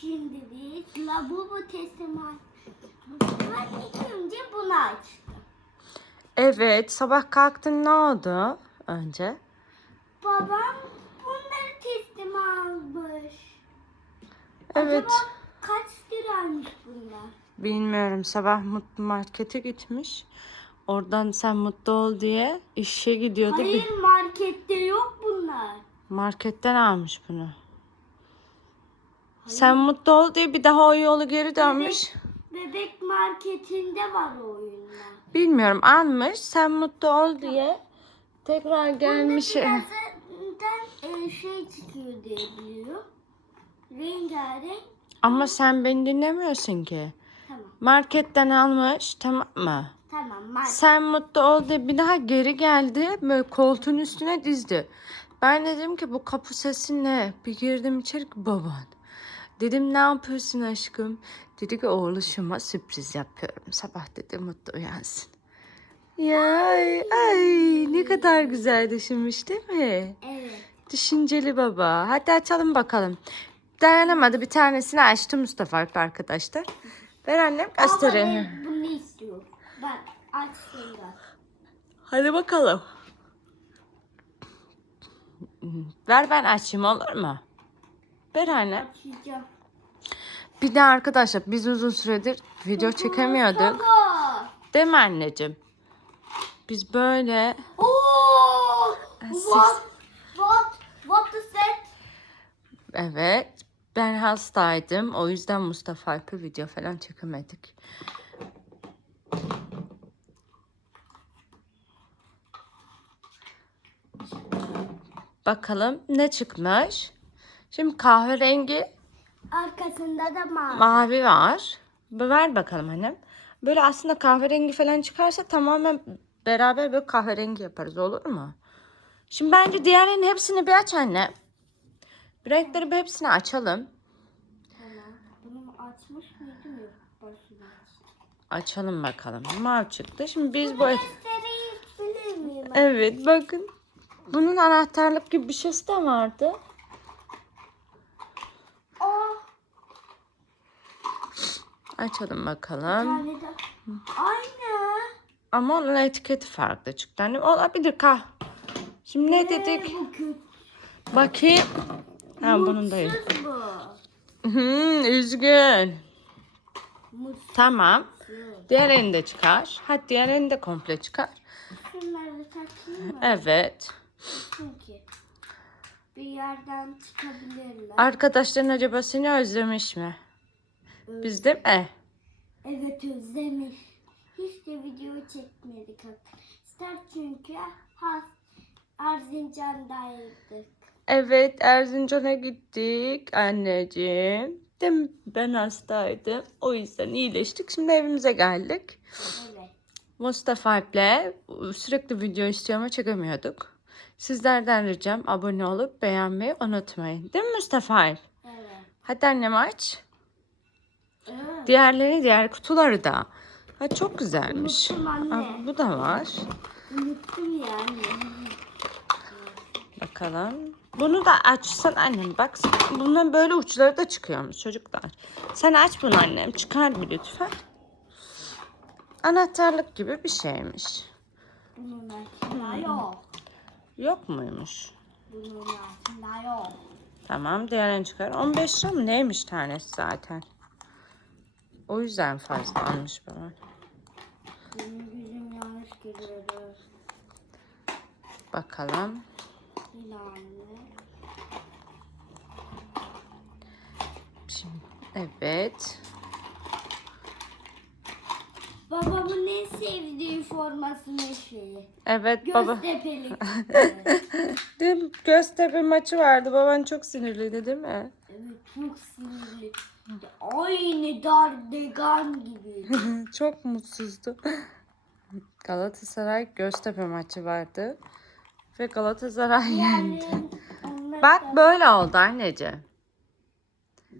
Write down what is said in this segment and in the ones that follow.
Şimdi biz lavabo teslimat. Ben ilk önce bunu açtım. Evet sabah kalktın ne oldu önce? Babam bunları teslim almış. Evet. Acaba kaç liraymış bunlar? Bilmiyorum sabah mutlu markete gitmiş. Oradan sen mutlu ol diye işe gidiyordu. Hayır markette yok bunlar. marketten almış bunu. Sen mutlu ol diye bir daha o yolu geri dönmüş. Bebek marketinde var o oyunlar. Bilmiyorum almış. Sen mutlu ol diye tekrar gelmiş. Birazdan e, şey çıkıyor diye biliyorum. Rengarenk. Ama sen beni dinlemiyorsun ki. Tamam. Marketten almış tamam mı? Tamam market. Sen mutlu ol diye bir daha geri geldi. Böyle koltuğun üstüne dizdi. Ben dedim ki bu kapı sesi ne? Bir girdim içeri ki baban. Dedim ne yapıyorsun aşkım? Dedi ki oğluşuma sürpriz yapıyorum. Sabah dedi mutlu uyansın. Ya ay, ay, ne kadar güzel düşünmüş değil mi? Evet. Düşünceli baba. Hadi açalım bakalım. Dayanamadı bir tanesini açtı Mustafa Alp arkadaşlar. Ver annem göstereyim. ben bunu istiyorum. Ben açtım da. Hadi bakalım. Ver ben açayım olur mu? Ver anne. Açacağım. Bir de arkadaşlar biz uzun süredir video çekemiyorduk. Değil mi anneciğim? Biz böyle Oo! What? What? What is that? evet ben hastaydım. O yüzden Mustafa Alp'e video falan çekemedik. Bakalım ne çıkmış. Şimdi kahverengi Arkasında da mavi. Mavi var. Ver bakalım annem. Böyle aslında kahverengi falan çıkarsa tamamen beraber böyle kahverengi yaparız olur mu? Şimdi bence diğerlerinin hepsini bir aç anne. Renkleri bir hepsini açalım. Tamam. Bunu açmış mıydım yok. Başına. Açalım bakalım. Mavi çıktı. Şimdi biz bu... Evet bakın. Bunun anahtarlık gibi bir şeysi de vardı. Aa, Açalım bir bakalım. tane de. Aynı. Ama onun etiketi farklı çıktı. Annem olabilir kah. Şimdi ne dedik? Ee, kötü. Bakayım. Ha bunun da yok. Mutsuz bu. Hmm, üzgün. Mutsuz. Tamam. Diğerini de çıkar. Hadi diğerini de komple çıkar. Şunları takayım mı? Evet. Çünkü bir yerden çıkabilirler. Arkadaşların acaba seni özlemiş mi? Biz de mi? Evet özlemiş. Hiç de video çekmedik arkadaşlar çünkü has Erzincan'daydık. Evet Erzincan'a gittik anneciğim. Değil? Ben hastaydım. O yüzden iyileştik. Şimdi evimize geldik. Evet. Mustafa Alp'le sürekli video istiyor ama çekemiyorduk. Sizlerden ricam abone olup beğenmeyi unutmayın. Değil mi Mustafa? Evet. Hadi annem aç. Evet. Diğerleri diğer kutuları da. Ha çok güzelmiş. Unuttum anne. Ah, bu da var. Unuttum yani. Bakalım. Bunu da açsan annem bak. Bunun böyle uçları da çıkıyormuş çocuklar. Sen aç bunu annem. Çıkar bir lütfen. Anahtarlık gibi bir şeymiş. Bunun altında yok. Yok muymuş? Bunun altında yok. Tamam diğerini çıkar. 15 lira mı neymiş tanesi zaten. O yüzden fazla almış baba. Benim gözüm yanlış görüyordu. Bakalım. Şimdi evet. Babamın en sevdiği formasının şeyi. Evet baba. Göztepelik. Değil mi? Göztepe maçı vardı. Baban çok sinirliydi değil mi? evet çok sinirli. Aynı Dardegan gibi. çok mutsuzdu. Galatasaray Göztepe maçı vardı. Ve Galatasaray yendi. Bak böyle oldu anneciğim.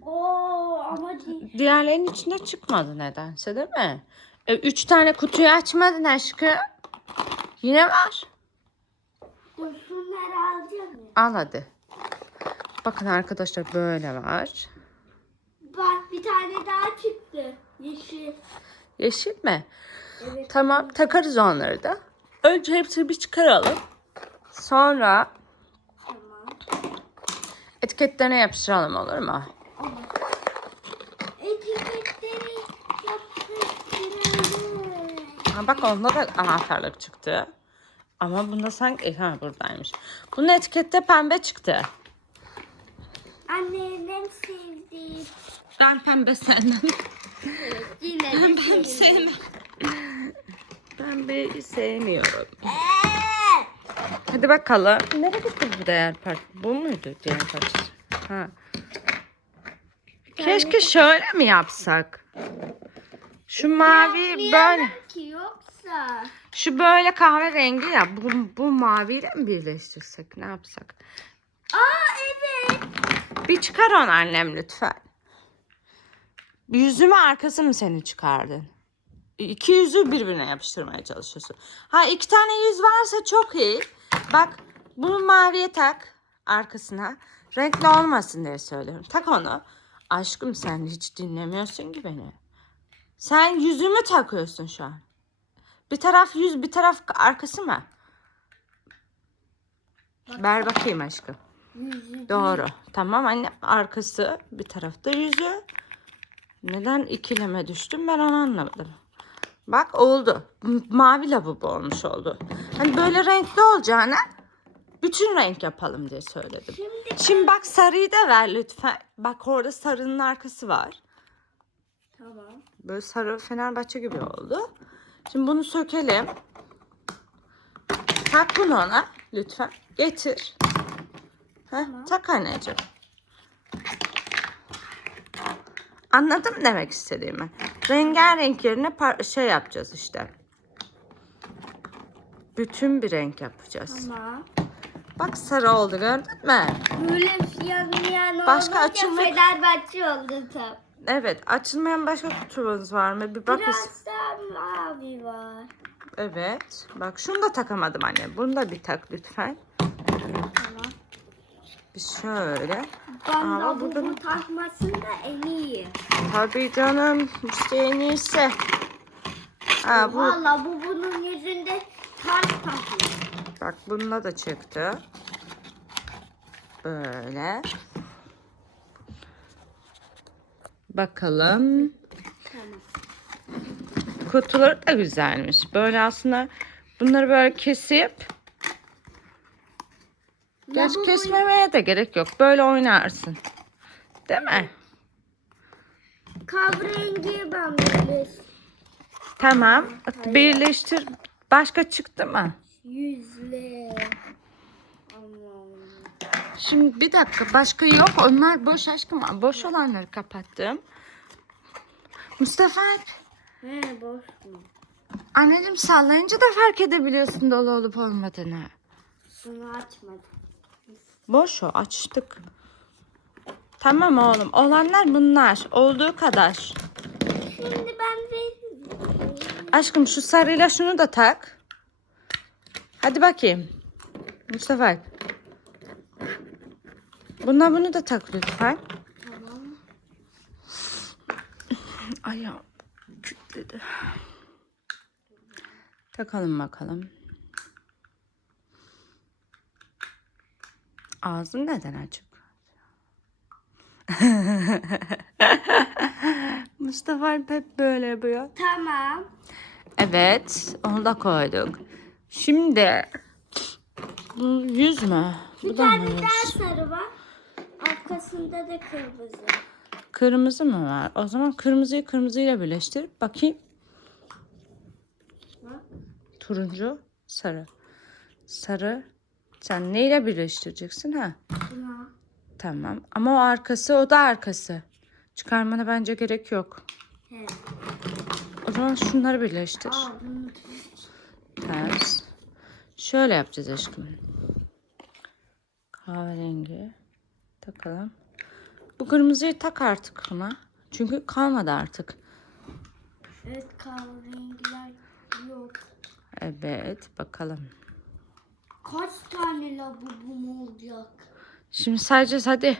Oo ama di- Diğerlerinin içinde çıkmadı nedense değil mi? E, üç tane kutuyu açmadın aşkım. Yine var. dur şunları alacağım. Al hadi. Bakın arkadaşlar böyle var. Yeşil. Yeşil mi? Evet. Tamam takarız onları da. Önce hepsini bir çıkaralım. Sonra Tamam. etiketlerine yapıştıralım olur mu? Etiketleri yapıştıralım. Ha, bak onda da anahtarlık çıktı. Ama bunda sanki ha buradaymış. Bunun etikette pembe çıktı. Annenin en sevdiği. Ben pembe sevmem. Evet, yine de Ben sevmem. Pembeyi sevmiyorum. Hadi bakalım. Nereye gitti bu diğer parça? Bu muydu diğer parçası? Ha. Keşke şöyle mi yapsak? Şu mavi böyle. Ki yoksa. Şu böyle kahverengi ya. Bu, bu maviyle mi birleştirsek? Ne yapsak? Aa evet. Bir çıkar onu annem lütfen. Yüzü mü arkası mı seni çıkardın? İki yüzü birbirine yapıştırmaya çalışıyorsun. Ha iki tane yüz varsa çok iyi. Bak bunu maviye tak arkasına. Renkli olmasın diye söylüyorum. Tak onu. Aşkım sen hiç dinlemiyorsun ki beni. Sen yüzümü takıyorsun şu an. Bir taraf yüz bir taraf arkası mı? Ver bakayım aşkım. Yüzü. Doğru. Tamam anne arkası bir tarafta yüzü. Neden ikileme düştüm ben onu anlamadım. Bak oldu. Mavi lavabo olmuş oldu. Hani böyle renkli olacağına bütün renk yapalım diye söyledim. Şimdi Şimdi bak sarıyı da ver lütfen. Bak orada sarının arkası var. tamam. Böyle sarı Fenerbahçe gibi oldu. Şimdi bunu sökelim. Tak bunu ona lütfen. Getir. Heh, Tak anneciğim. Anladım demek istediğimi. Rengarenk yerine şey yapacağız işte. Bütün bir renk yapacağız. Tamam. Bak sarı oldu gördün mü? Böyle yan yan Başka olunca Fenerbahçe oldu tam. Evet açılmayan başka kutumuz var mı? Bir bak. Biraz daha mavi var. Evet. Bak şunu da takamadım anne. Bunu da bir tak lütfen. Bir şöyle. Bana Aa, bu, burada bu mı? takmasında en iyi. Tabii canım. İşte en iyisi. Ha, bu, Valla bu bunun yüzünde ters takıyor. bak bununla da çıktı. Böyle. Bakalım. Tamam. Kutuları da güzelmiş. Böyle aslında bunları böyle kesip Gerçi Lavabo- kesmemeye de gerek yok. Böyle oynarsın. Değil mi? Kahverengi ben böyle Tamam. Birleştir. Başka çıktı mı? yüzle. Şimdi bir dakika başka yok. Onlar boş aşkım. Boş olanları kapattım. Mustafa He boş mu? anneciğim sallayınca da fark edebiliyorsun dolu olup olmadığını. Bunu açmadım. Boş o açtık. Tamam oğlum. Olanlar bunlar. Olduğu kadar. Şimdi ben veririm. Aşkım şu sarıyla şunu da tak. Hadi bakayım. Mustafa. Buna bunu da tak lütfen. Tamam. Ayağım kütledi. Takalım bakalım. Ağzın neden açık? Mustafa hep böyle yapıyor. Tamam. Evet, onu da koyduk. Şimdi bu yüz mü? Bir Bu da mı tane daha sarı var. Arkasında da kırmızı. Kırmızı mı var? O zaman kırmızıyı kırmızıyla birleştir. Bakayım. Bak. Turuncu, sarı. Sarı. Sen neyle birleştireceksin ha? Buna. Tamam. Ama o arkası, o da arkası. Çıkarmana bence gerek yok. He. O zaman şunları birleştir. Aa, Ters. Şöyle yapacağız aşkım. Kahverengi. Takalım. Bu kırmızıyı tak artık buna. Çünkü kalmadı artık. Evet kahverengiler yok. Evet bakalım. Kaç tane lavabom olacak? Şimdi sadece hadi.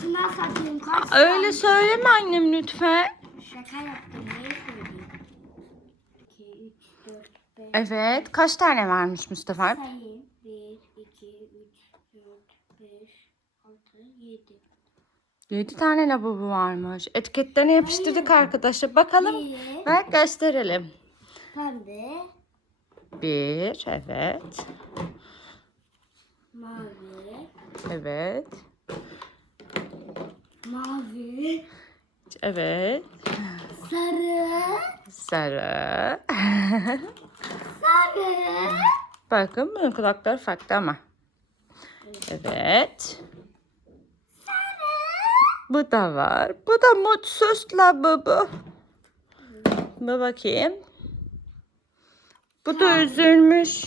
Şuna satayım kaç Öyle tane? söyleme annem lütfen. Şaka yaptım. Niye söyleyeyim? 2, 3, 4, 5. Evet. Kaç tane varmış Mustafa? Alp? Sayayım. 1, 2, 3, 4, 5, 6, 7. 7 tane lavabo varmış. Etiketlerini yapıştırdık arkadaşlar. Bakalım. 1, Ver gösterelim. pembe, Bir. Evet. mavi, Evet. mavi, Evet. sarı, Sarı. sarı. Bakın bunun kulakları farklı ama. Evet. Bu da var. Bu da mutsuz lavabo. Bu bakayım. Bu da üzülmüş.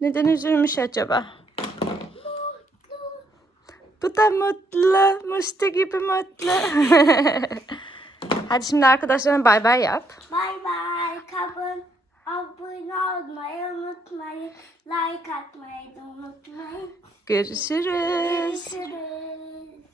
Neden üzülmüş acaba? Bu da mutlu. Musti gibi mutlu. Hadi şimdi arkadaşlarına bay bay yap. Bay bay. Kabın abone olmayı unutmayın. Like atmayı da unutmayın. Görüşürüz. Görüşürüz.